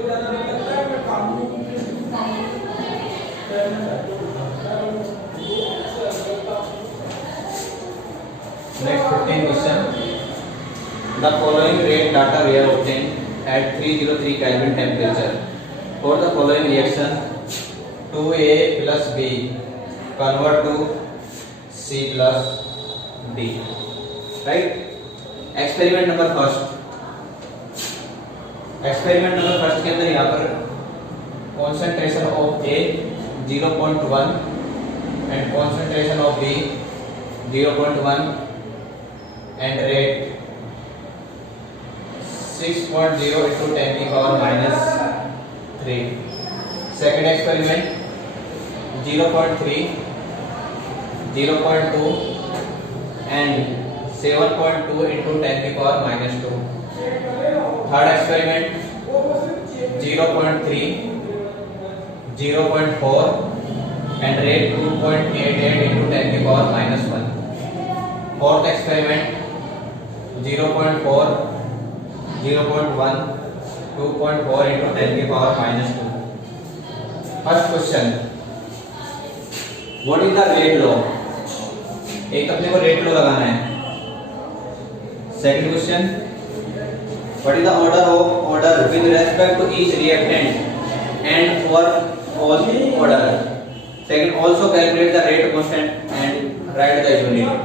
Next 15 question. The following rate data were obtained at 303 Kelvin temperature. For the following reaction, 2A plus B convert to C plus D. Right? Experiment number first. Experiment number first के अंदर यहाँ पर concentration of A 0.1 and concentration of B 0.1 and rate 6.0 into 10 की power minus 3. Second experiment 0.3, 0.2 and 7.2 into 10 की power minus 2. Third experiment 0.3, 0.4 and rate 2.88 into 10 की power minus 1. Fourth experiment 0.4, 0.1, 2.4 into 10 की power minus 2. First question, what is the rate law? एक अपने को rate law लगाना है. Second question, what is the order with respect to each reactant and for all order? Second, also calculate the rate constant and write the unit.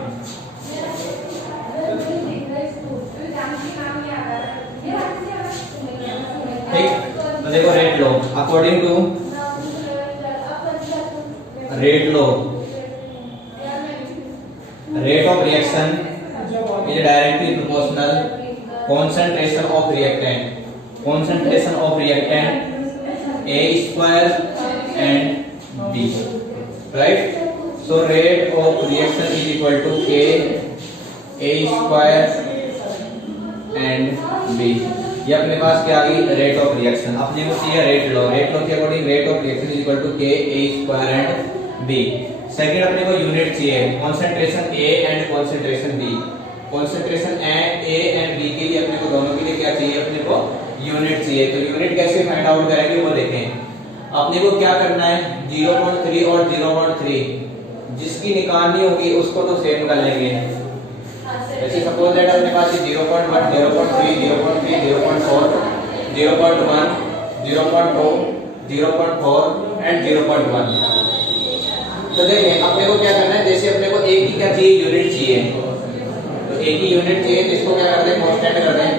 ठीक, तो देखो rate law. According to rate law, rate of reaction is directly proportional concentration of reactant A square and B, right? So rate of reaction is equal to K A square and B. ये अपने पास क्या आ गई? Rate of reaction. अपने को चाहिए rate law. Rate law के according rate of reaction is equal to K A square and B. Second अपने को यूनिट चाहिए concentration A and concentration B. Concentration A and B के लिए अपने को दोनों के लिए क्या चाहिए? अपने को यूनिट चाहिए. तो यूनिट कैसे फाइंड आउट करेंगे वो देखें. अपने को क्या करना है? 0.3 और 0.3 जिसकी निकालनी होगी उसको तो सेम कर लेंगे. जैसे सपोज दैट अपने पास 0.1, 0.3, 0.3, 0.4, 0.1, 0.2, 0.4 एंड 0.1. तो देखें अपने को क्या करना है. जैसे अपने को एक ही क्या चाहिए? यूनिट चाहिए. एक ही यूनिट चाहिए तो इसको क्या करते हैं? कांस्टेंट कर दें.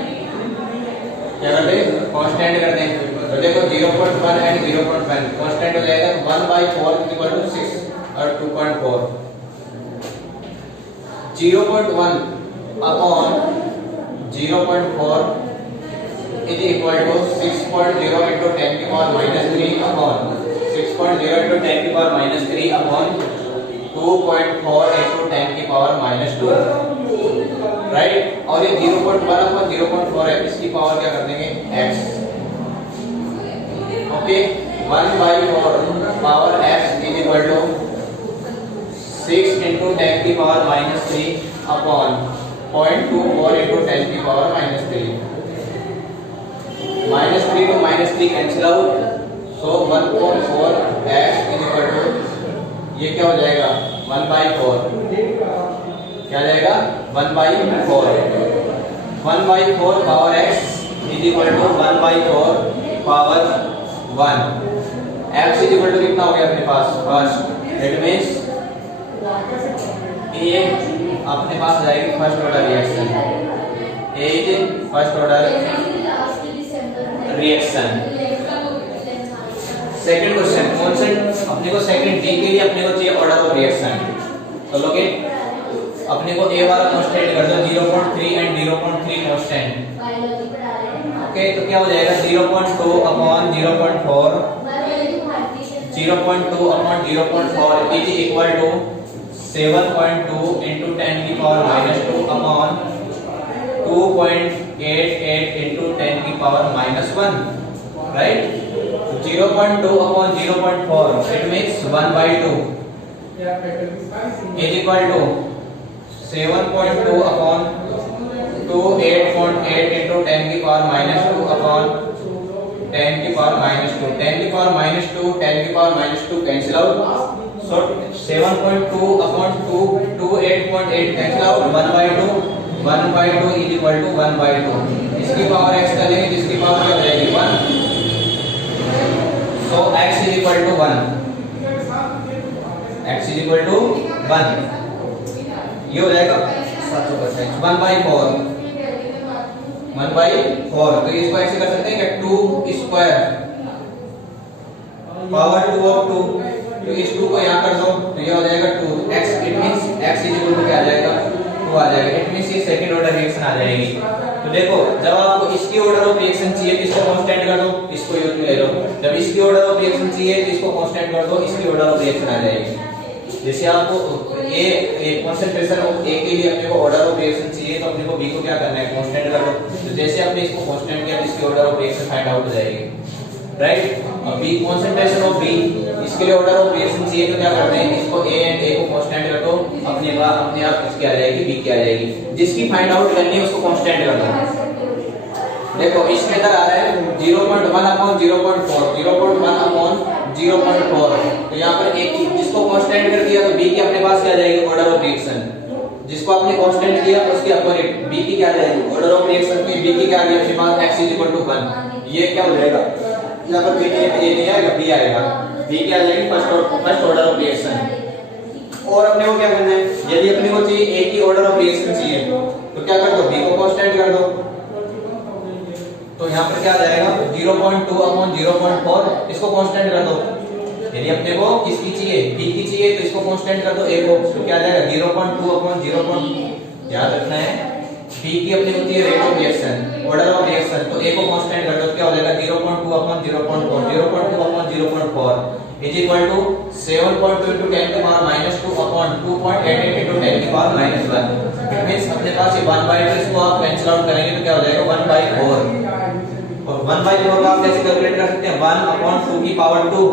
क्या करते हैं? कांस्टेंट कर दें. तो देखो 0.1 एंड 0.1 कांस्टेंट हो जाएगा. 1/4 इक्वल टू 6 और 2.4. 0.1 upon 0.4 is equal to 6.0 into 10 की पावर minus 3 अपॉन 6.0 into 10 की पावर minus 3 अपॉन 2.4 into 10 की पावर minus 2. राइट. और ये 0.1 अपॉन 0.4 है. इसकी पावर क्या कर देंगे? x. Okay. 1/4 power x is equal to 6 into 10 की पावर minus 3 अपॉन 0.24 into 10 की power minus 3. -3 to -3 cancel out. So 1/4 x is equal to ये क्या हो जाएगा? 1/4. क्या जाएगा? 1/4. 1/4 power x is equal to 1/4 power 1. x is equal to कितना हो गया अपने पास? फर्स्ट. इट मींस ये अपने पास जाएगी first order reaction. A is first order reaction. Second question constant अपने को सेकंड डी के लिए अपने को चाहिए ऑर्डर ऑफ रिएक्शन. तो लोगे अपने को ए वाला कांस्टेंट कर दो 0.3 एंड 0.3 कांस्टेंट. ओके. तो क्या हो जाएगा? 0.2 upon 0.4 0.2 upon 0.4 is equal to 7.2 into 10 की पावर -2 अपॉन 2.88 into 10 की power -1. Right. 0.2 upon 0.4 it makes 1/2 is equal to 7.2 upon 2 8.8 into 10 की पावर -2 upon 10 की पावर -2, 10 की पावर -2, 10 की power -2 cancel out. So 7.2 upon 2, 8.8 cancel out, 1/2, 1/2 is equal to 1/2। इसकी power x करेंगे जिसकी power क्या हो जाएगी 1। So x is equal to 1, x is equal to 1, ये हो जाएगा 7%, 1/4, 1/4। तो इसको ऐसे कर सकते हैं कि 2 स्क्वायर पावर 2 ऑफ 2, तो इस 2 को यहाँ कर दो तो ये हो जाएगा 2x। It means x is equal to क्या आ जाएगा 2 आ जाएगा। इट मींस ये सेकंड ऑर्डर रिएक्शन आ जाएगी। तो देखो जब आपको इसकी ऑर्डर ऑफ रिएक्शन चाहिए तो इसको कांस्टेंट कर दो, इसको यूज में ले लो। जब इसकी ऑर्डर ऑफ रिएक्शन चाहिए तो इसको कांस्टेंट कर दो, इसकी ऑर्डर ऑफ रिएक्शन आ जाएगी। जैसे आपको ए कंसंट्रेशन ऑफ ए के लिए अपने को ऑर्डर ऑफ रिएक्शन चाहिए तो अपने को बी को क्या करना है कांस्टेंट कर दो। तो जैसे आपने इसको कांस्टेंट किया तो इसकी order of reaction find out हो जाएगी, राइट। अब बी कंसंट्रेशन ऑफ बी, इसके लिए ऑर्डर ऑफ रिएक्शन चाहिए तो क्या करते हैं इसको ए एंड ए को कांस्टेंट कर दो, अपने आप इसकी आ जाएगी बी की आ जाएगी। जिसकी फाइंड आउट करनी है उसको कांस्टेंट कर दो। देखो इसके अंदर आ रहा है 0.1 अपॉन 0.4, 0.1 अपॉन 0.4। तो यहाँ पर एक जिसको कांस्टेंट कर दिया तो बी की अपने पास क्या आ जाएगी ऑर्डर ऑफ रिएक्शन। जिसको आपने कांस्टेंट किया उसके अपोजिट बी की क्या आ जाएगी ऑर्डर ऑफ रिएक्शन। तो बी की क्या आ गई अपने पास x इज इक्वल टू 1। ये क्या हो जाएगा यहाँ पर बी नहीं आएगा बी आएगा, बी क्या आ जाएगी फर्स्ट ऑर्डर ऑफ रिएक्शन। और अपने को क्या करना है यदि अपने को चाहिए ए की ऑर्डर ऑफ रिएक्शन चाहिए तो क्या कर दो बी को कांस्टेंट कर दो। तो यहाँ पर क्या आ जाएगा 0.2 अपॉन 0.4, इसको कांस्टेंट कर दो। यदि अपने को किसकी चाहिए बी की चाहिए तो इसको कांस्टेंट कर दो ए को, तो क्या आ जाएगा 0.2 अपॉन 0. याद रखना है बी की अपने को चाहिए rate of reaction order of reaction, तो ए को कांस्टेंट कर दो क्या हो जाएगा 0.2 upon 0.4, 0.2 upon 0.4 is equal to 7.2 into 10 की पावर -2 अपॉन 2.88 into 10 की पावर -1। इट मींस अपने पास ये 1/2 इसको आप कैंसिल आउट करेंगे तो क्या हो जाएगा 1/4। और 1/4 को आप कैसे कैलकुलेट कर सकते हैं 1 अपॉन 2 की पावर 2,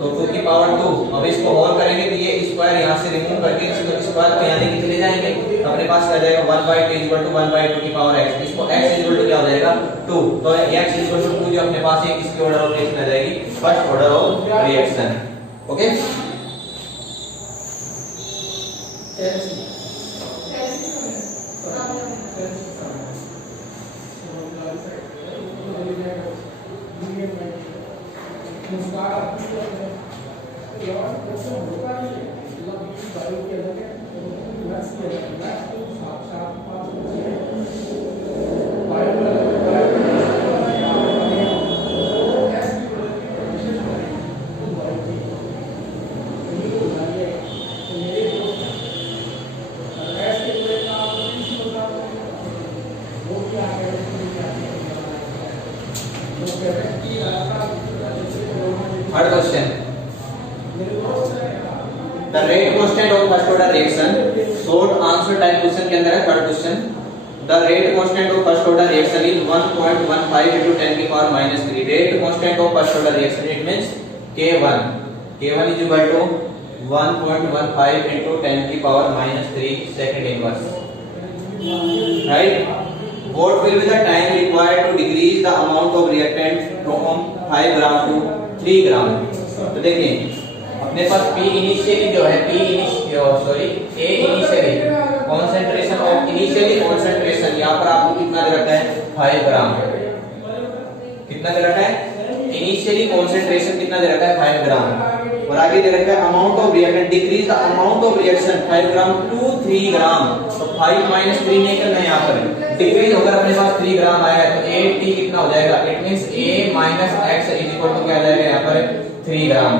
तो 2 की पावर 2। अब इसको होल करेंगे तो ये स्क्वायर यहां से रिमूव करके इसको स्क्वायर को यहां लेके चले जाएंगे, अपने पास क्या जाएगा 1/2 इक्वल टू 1/2 की पावर x। इसको x इक्वल टू क्या हो जाएगा 2, तो x इक्वल टू 2 जो अपने पास है किसकी ऑर्डर ऑफ रिएक्शन आ जाएगी first order of reaction. Okay third question, the rate constant of first order reaction. Short answer type question के अंदर है third question. The rate constant of first order reaction is 1.15 into 10 की power -3। Rate constant of first order reaction it means K1 is equal to 1.15 into 10 की power -3 second inverse, right. What will be the time required to decrease the amount of reactant from 5 gram to 3 gram? तो देखिए अपने पास P initially जो है A initially concentration of initially concentration यहाँ पर आपको कितना दे रखा है 5 ग्राम। कितना दे रखा है इनिशियली कंसंट्रेशन कितना दे रखा है 5 ग्राम, और आगे दे रखा है amount of reactant decrease the amount of reaction 5 gram to 3 gram. तो 5 - 3 नहीं करना है यहाँ पर, डिक्रीज होकर अपने पास 3 ग्राम आया है तो 8t कितना हो जाएगा it means A - x is equal to क्या आ जाएगा यहाँ पर 3 ग्राम।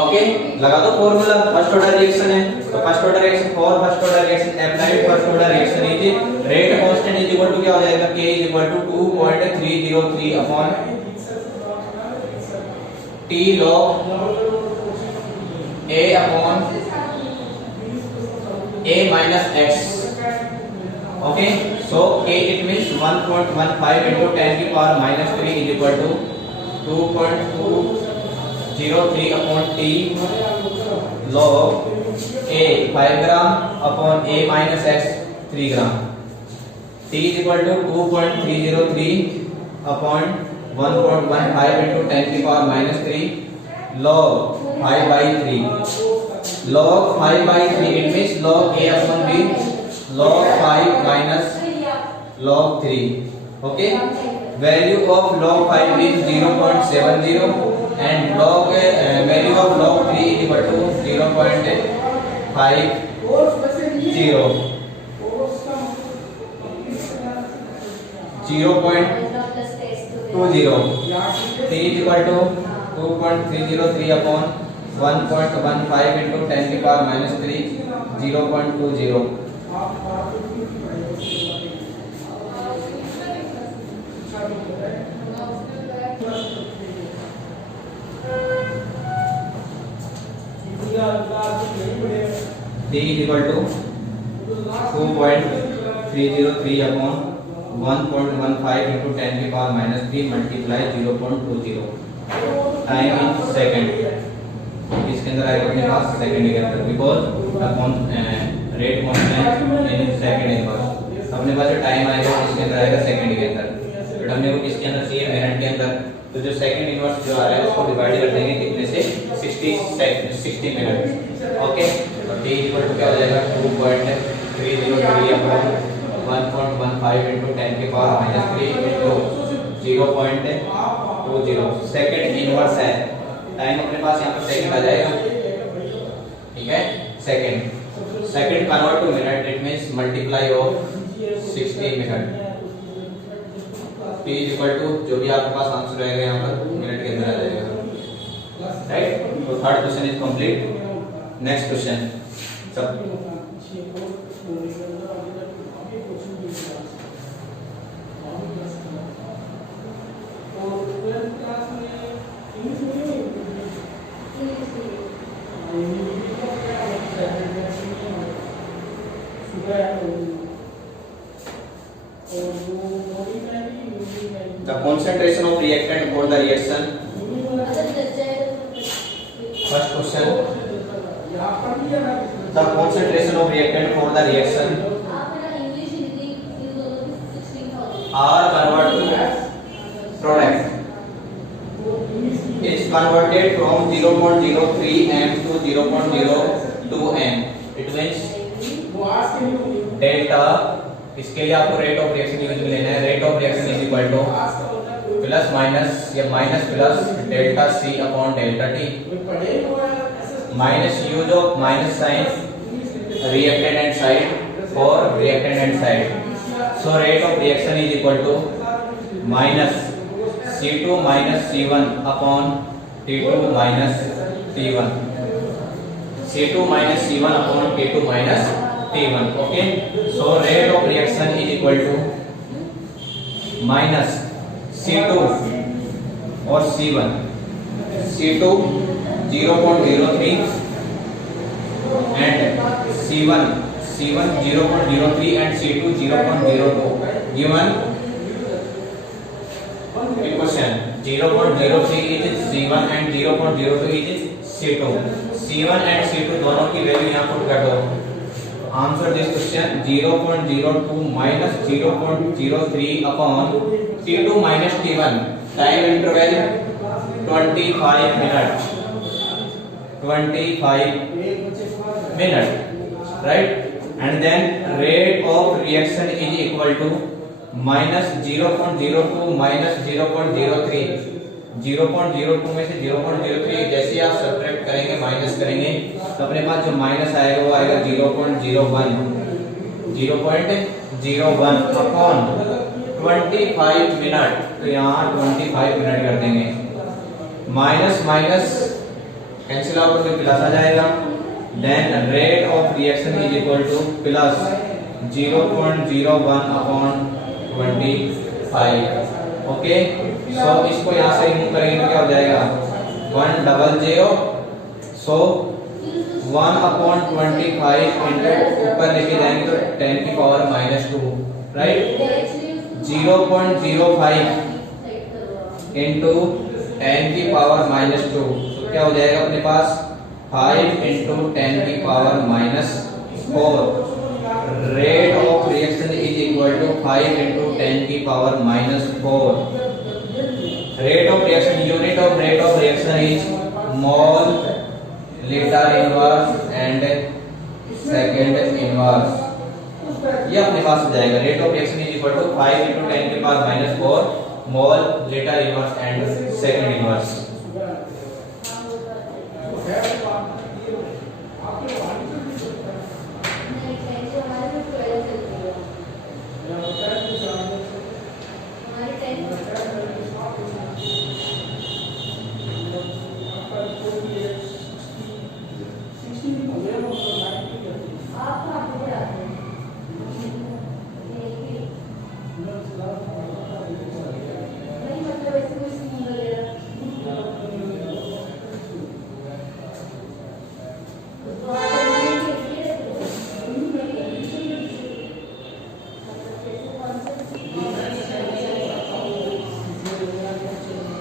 ओके लगा दो फॉर्मूला, फर्स्ट ऑर्डर रिएक्शन है तो first order reaction for first order reaction applied first order reaction is rate constant is equal to क्या हो जाएगा K is equal to 2.303 upon T log A upon A minus x। Okay so K it means 1.15 into 10 की power -3 is equal to 2.203 upon T log A 5 gram upon A minus x 3 gram. T is equal to 2.303 upon 1.15 into 10 की power -3 log 5/3 log 5/3 it means log a upon b log 5 minus log 3. Okay, value of log 5 is 0.70 and log value of log 3 is equal to 0.50. 0.20. T is equal to 2.303 upon 1.15 into 10 की power -3 0.20. D is equal to 2.303 upon 1.15 into 10 की power -3 multiply 0.20. Time in second, इसके अंदर आएगा अपने पास second के अंदर because upon rate constant in second inverse. अपने पास जो टाइम आएगा इसके अंदर आएगा सेकंड के अंदर. बट हमने को किसके अंदर चाहिए? मिनट के अंदर. तो जो सेकंड इनवर्स जो आ रहा है उसको डिवाइड कर देंगे कितने से? 60 मिनट. ओके, तो t इक्वल टू क्या हो जाएगा? 2.303 अपॉन 1.15 into 10 की पावर -3 into 0.20. सेकंड इनवर्स है. टाइम अपने पास यहाँ पर सेकंड आ जाएगा. ठीक है, second convert to minute it means multiply of 60 minute. t equal to जो भी आपके पास आंसर रहेगा यहाँ पर मिनट के अंदर आ जाएगा. राइट, तो third question is complete. Next question सब the concentration of reactant for the reaction. First question, the concentration of reactant for the reaction are converted to product is converted from 0.03 m to 0.02 m. It means delta. इसके लिए आपको rate of reaction use में लेना है. Rate of reaction is equal to plus minus या minus plus delta C upon delta T minus use of minus sign reactant and side for reactant and side. So rate of reaction is equal to minus C2 minus C1 upon T2 minus T1. C2 minus C1 upon T2 minus T1. Okay, so rate of reaction is equal to minus C2 or C1. C2 0.03 and C1 0.03 and C2 0.02 given equation. 0.03 is C1 and 0.02 is C2. C1 and C2 दोनों की value यहाँ put कर दो. Answer this question 0.02 minus 0.03 upon T2 minus T1. Time interval 25 minute, right? And then rate of reaction is equal to minus 0.02 minus 0.03. 0.02 में से 0.03 जैसे आप subtract करेंगे माइनस करेंगे तो अपने पास जो माइनस आएगा वो आएगा 0.01 अपॉन 25 मिनट. तो यहाँ 25 मिनट कर देंगे. माइनस माइनस कैंसिल आउट करके प्लस आ जाएगा. Then rate of reaction is equal to plus 0.01 upon 25. Okay, so इसको यहाँ से रिमूव करेंगे तो क्या हो जाएगा 100. सो 1 अपॉन 25 इंटू ऊपर लेके जाएंगे तो 10 की पावर -2, राइट. 0.05 इंटू 10 की पावर -2 तो क्या हो जाएगा अपने पास 5 इंटू 10 की power -4. Rate of reaction is equal to 5 into 10 की power -4 rate of reaction, unit of rate of reaction is mole liter inverse and second inverse. ये अपने पास हो जाएगा rate of reaction is equal to 5 into 10 के power -4 mole litre inverse and second inverse.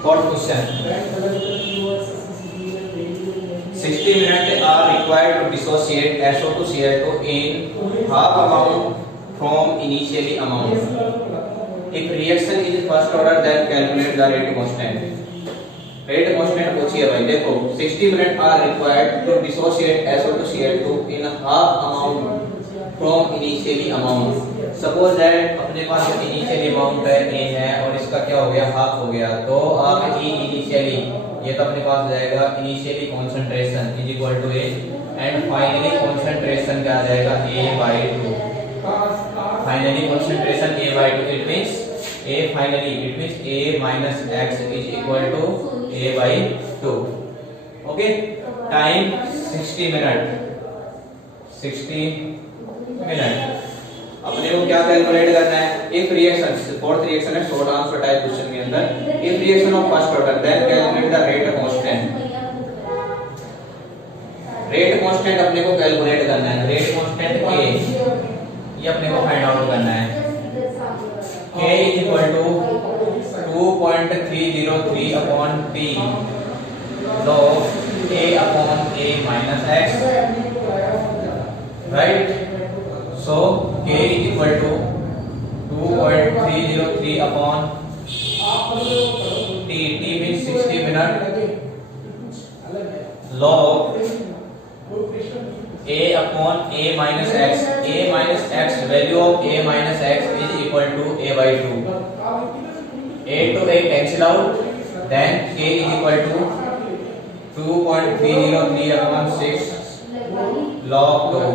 Fourth question. 60 minutes are required to dissociate SO2 CO2 in half amount from initially amount. If reaction is first order, then calculate the rate constant. Rate constant पूछी है भाई. देखो 60 minutes are required to dissociate SO2 CO2 in half amount from initially amount. Suppose that अपने पास initially amount है ए है और इसका क्या हो गया हाफ हो गया, तो आप इनिशियली ये तो अपने पास जाएगा initially concentration is equal to A and finally concentration क्या आ जाएगा a/2. Finally concentration a/2 it means a finally it means a minus x is equal to a/2. Okay, time 60 minute. अपने को क्या कैलकुलेट करना है? इफ रिएक्शन, फोर्थ रिएक्शन है short answer type question के अंदर, if reaction of first order then calculate the rate constant. Rate constant अपने को कैलकुलेट करना है. रेट कांस्टेंट k ये अपने को फाइंड आउट करना है. k is equal to 2.303 upon t log a upon a minus x, right. So k is equal to 2.303 upon t. T means 60 minute log a upon a minus x. A minus x, value of a minus x is equal to a/2. A to a cancel out, then k is equal to 2.303 upon 6 log 2.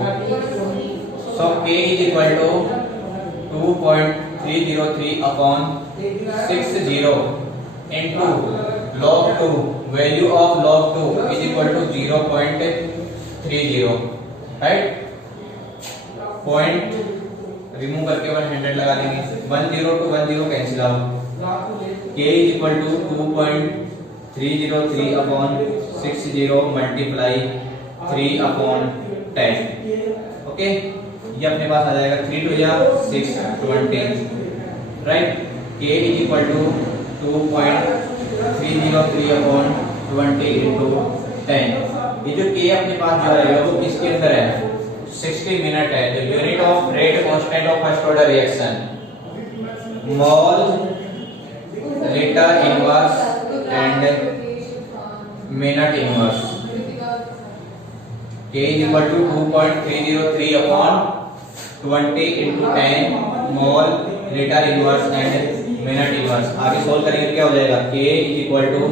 So k is equal to 2.303 upon 60 into log 2. Value of log 2 is equal to 0.30. Right? Point remove करके 100 लगा देंगे. 10 to 10 cancel out. K is equal to 2.303 upon 60 multiply 3 upon 10. Okay? ये अपने पास आ जाएगा 3 to 6 20, right. k is equal to 2.303 upon 20 into 10. ये जो k अपने पास जो आएगा वो किसके अंदर है? 60 मिनट है. The unit of rate constant of first order reaction mole litre inverse and minute inverse. k is equal to 2.303 upon 20 into 10 mole litre inverse and minute inverse. आगे सोल्व करेंगे क्या हो जाएगा? k is equal to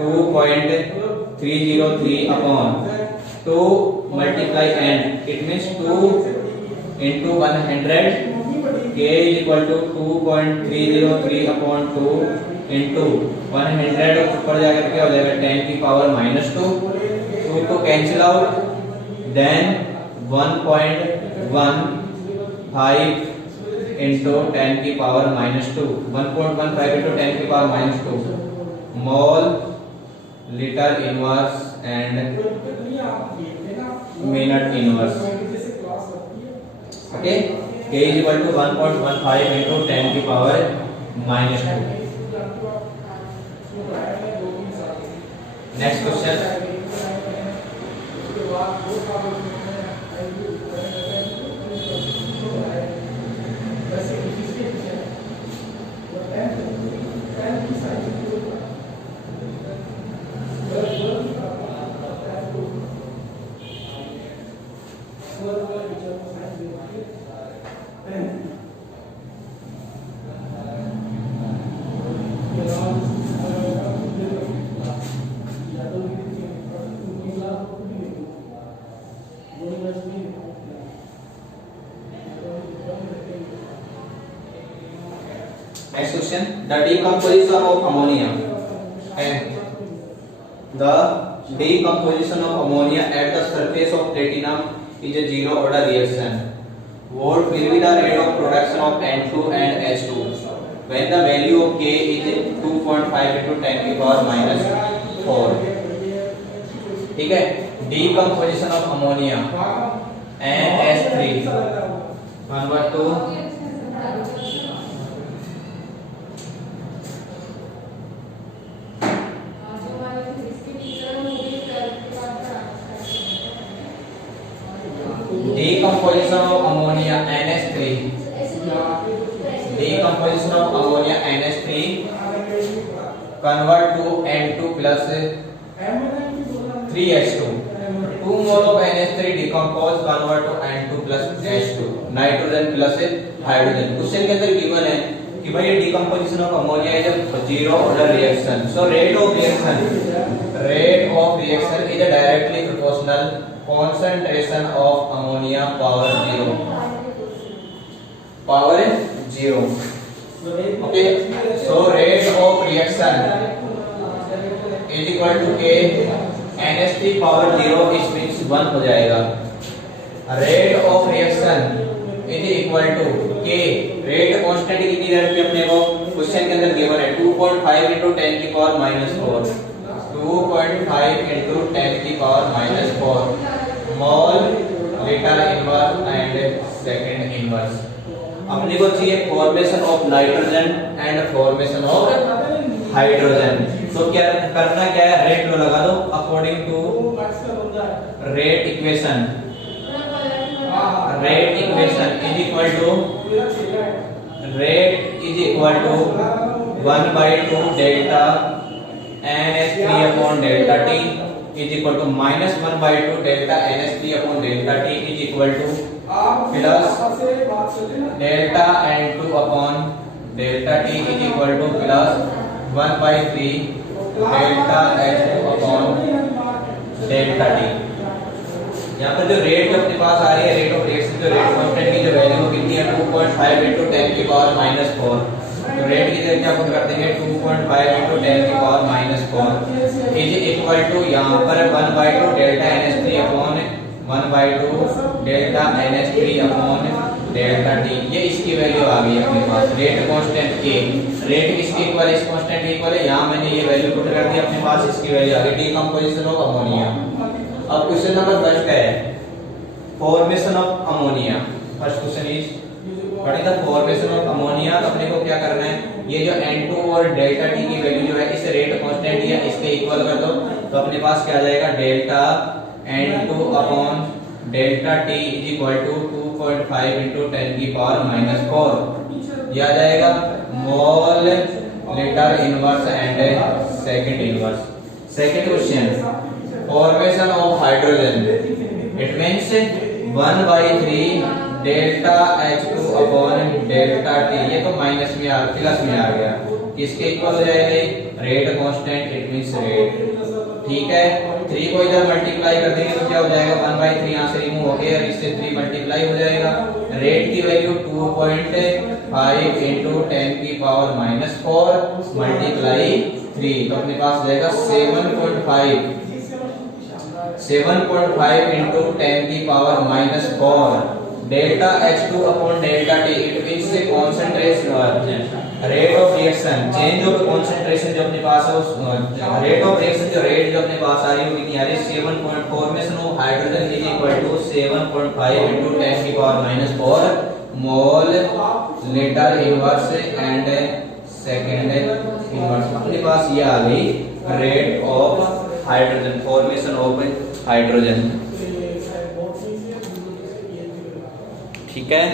2.303 upon 2 multiply n, it means 2 into 100. k is equal to 2.303 upon 2 into 100 ऊपर जाकर क्या हो जाएगा? 10 की power -2. 2 to cancel out, then 1.15 into 10 की पावर -2. 1.15 into 10 की power -2 mole litre inverse and minute inverse. Okay, k is equal to 1.15 into 10 की power -2. Next question. the decomposition of ammonia and the decomposition of ammonia at the surface of platinum is a zero order reaction. What will be the rate of production of N2 and H2 when the value of K is 2.5 into 10 की power -4? ठीक है, decomposition of ammonia NH3 convert to decomposition of ammonia NH3 decomposition of ammonia NH3 convert to N2 plus 3H2. 2 mole of NH3 decompose convert to N2 plus H2 nitrogen plus hydrogen. Question के अंदर given है कि भाई ये decomposition of ammonia is a zero order reaction, so rate of reaction is directly proportional concentration of ammonia power 0 okay, so rate of reaction is equal to K NH3 power 0 इस means 1 हो जाएगा। rate of reaction is equal to K, rate constant कितनी दे रखी है अपने को, question के अंदर गिवन है 2.5 into 10 की पावर -4 2.5 into 10 की power -4 mole litre inverse and second inverse. अपने को चाहिए formation of nitrogen and formation of hydrogen. तो क्या करना क्या है, रेट लो लगा दो according to rate equation is equal to 1/2 delta NH3 upon delta T is equal to -1/2 delta NH3 upon delta T is equal to plus delta N2 upon delta T is equal to plus 1/3 delta H2 upon delta T। यहाँ पर जो rate अपने पास आ रही है, rate of reaction जो rate constant की जो value कितनी है 2.5 into 10 की पावर -4, तो रेट की जगह अपन कर देंगे 2.5 into 10 की पावर -4 इज इक्वल टू यहाँ पर 1/2 delta NH3 upon 1/2 delta NH3 upon delta T। ये इसकी वैल्यू आ गई अपने पास, रेट कांस्टेंट के रेट किसके इक्वल है, इस कांस्टेंट के इक्वल है। यहाँ मैंने ये वैल्यू पुट कर दी अपने पास, इसकी वैल्यू आ गई डिकम्पोजिशन ऑफ अमोनिया। अब क्वेश्चन नंबर फर्स्ट है formation of ammonia. First question is what is the formation of ammonia. तो अपने को क्या करना है, ये जो N2 और डेल्टा T की वैल्यू जो है इसे रेट कांस्टेंट दिया, इसके इक्वल कर दो, तो अपने पास क्या आ जाएगा delta N2 upon delta T is equal to 2.5 into 10 की पावर -4 ये आ जाएगा mole litre inverse and second inverse. Second question formation of hydrogen, it means 1/3 delta H2 upon delta T, ये तो माइनस में प्लस में आ गया, किसके इक्वल हो जाएगा, rate constant it means rate. ठीक है, 3 को इधर मल्टीप्लाई कर देंगे तो क्या हो जाएगा 1/3 यहां से रिमूव हो गया और इससे 3 मल्टीप्लाई हो जाएगा। रेट की वैल्यू 2.5 into 10 की पावर -4 मल्टीप्लाई 3, तो अपने पास जाएगा 7.5 into 10 की power -4 delta H2 upon delta T, it means concentration rate of reaction change of concentration जो अपने पास है उस रेट ऑफ रिएक्शन जो रेट जो अपने पास आ रही है वो कितनी आ रही है 7. Formation of hydrogen is equal to 7.5 into 10 की power -4 mole litre inverse and second inverse. अपने पास ये आ गई rate of hydrogen, formation of hydrogen. ठीक है।